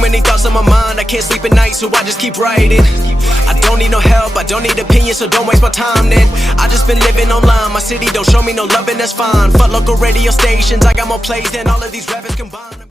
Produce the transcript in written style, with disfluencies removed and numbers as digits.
many thoughts on my mind, I can't sleep at night, so I just keep writing. I don't need no help, I don't need opinions, so don't waste my time then. I just been living online, my city don't show me no love and that's fine. Fuck local radio stations, I got more plays than all of these rappers combined.